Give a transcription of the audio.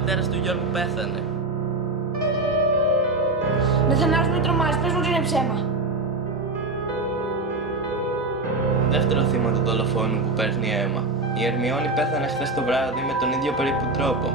πατέρας του Γιώργου πέθανε. Ναθανάρος, με τρομάζεις, πες μου ότι είναι ψέμα. Δεύτερο θύμα του δολοφόνου που παίρνει αίμα. Η Ερμιόνη πέθανε χθες το βράδυ με τον ίδιο περίπου τρόπο.